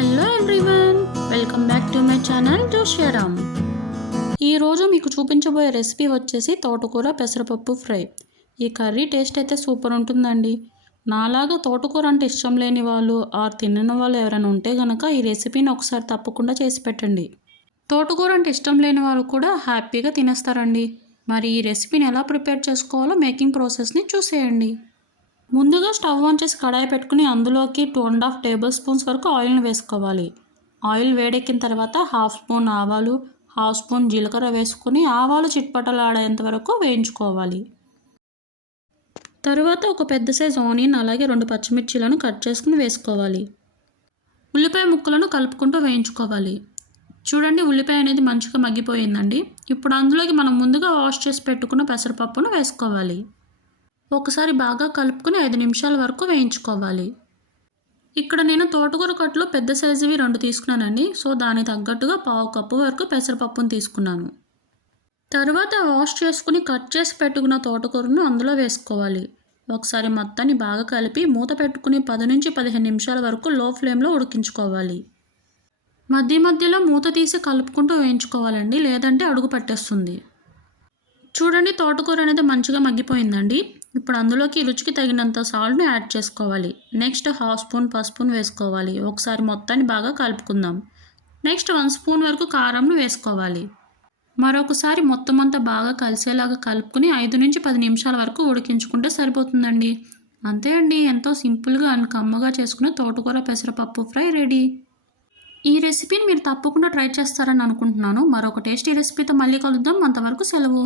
Hello everyone, welcome back to my channel Joshyaram. ఈరోజు మీకు చూపించబోయే రెసిపీ వచ్చేసి తోటకూర పెసరపప్పు ఫ్రై. ఈ కర్రీ టేస్ట్ అయితే సూపర్ ఉంటుందండి. నాలాగా తోటకూర అంటే ఇష్టం లేని వాళ్ళు తినని వాళ్ళు ఎవరైనా ఉంటే కనుక ఈ రెసిపీని ఒకసారి తప్పకుండా చేసి పెట్టండి. తోటకూర అంటే ఇష్టం లేని వాళ్ళు కూడా హ్యాపీగా తినేస్తారండి. మరి ఈ రెసిపీని ఎలా ప్రిపేర్ చేసుకోవాలో మేకింగ్ ప్రాసెస్ని చూసేయండి. ముందుగా స్టవ్ ఆన్ చేసి కడాయి పెట్టుకుని అందులోకి 2.5 టేబుల్ స్పూన్స్ వరకు ఆయిల్ని వేసుకోవాలి. ఆయిల్ వేడెక్కిన తర్వాత 1/2 స్పూన్ ఆవాలు, 1/2 స్పూన్ జీలకర్ర వేసుకుని ఆవాలు చిట్పటలాడేంత వరకు వేయించుకోవాలి. తరువాత ఒక పెద్ద సైజ్ ఆనియన్ అలాగే 2 పచ్చిమిర్చీలను కట్ చేసుకుని వేసుకోవాలి. ఉల్లిపాయ ముక్కలను కలుపుకుంటూ వేయించుకోవాలి. చూడండి, ఉల్లిపాయ అనేది మంచిగా మగ్గిపోయిందండి. ఇప్పుడు అందులోకి మనం ముందుగా వాష్ చేసి పెట్టుకున్న పెసరపప్పును వేసుకోవాలి. ఒకసారి బాగా కలుపుకొని 5 నిమిషాల వరకు వేయించుకోవాలి. ఇక్కడ నేను తోటకూర కట్టులో పెద్ద సైజువి 2 తీసుకున్నానండి. సో దానికి తగ్గట్టుగా 1/2 కప్పు వరకు పెసరపప్పును తీసుకున్నాను. తర్వాత వాష్ చేసుకుని కట్ చేసి పెట్టుకున్న తోటకూరను అందులో వేసుకోవాలి. ఒకసారి మొత్తాన్ని బాగా కలిపి మూత పెట్టుకుని 10 నుంచి 15 నిమిషాల వరకు లో ఫ్లేమ్లో ఉడికించుకోవాలి. మధ్య మధ్యలో మూత తీసి కలుపుకుంటూ వేయించుకోవాలండి, లేదంటే అడుగు పట్టేస్తుంది. చూడండి, తోటకూర అనేది మంచిగా మగ్గిపోయిందండి. ఇప్పుడు అందులోకి రుచికి తగినంత సాల్ట్ని యాడ్ చేసుకోవాలి. నెక్స్ట్ 1/2 స్పూన్ పసుపును వేసుకోవాలి. ఒకసారి మొత్తాన్ని బాగా కలుపుకుందాం. నెక్స్ట్ 1 స్పూన్ వరకు కారంను వేసుకోవాలి. మరొకసారి మొత్తం అంతా బాగా కలిసేలాగా కలుపుకుని 5 నుంచి 10 నిమిషాల వరకు ఉడికించుకుంటే సరిపోతుందండి. అంతే అండి, ఎంతో సింపుల్గా అండ్ కమ్మగా చేసుకునే తోటకూర పెసరపప్పు ఫ్రై రెడీ. ఈ రెసిపీని మీరు తప్పకుండా ట్రై చేస్తారని అనుకుంటున్నాను. మరొక టేస్టీ రెసిపీతో మళ్ళీ కలుద్దాం. అంతవరకు సెలవు.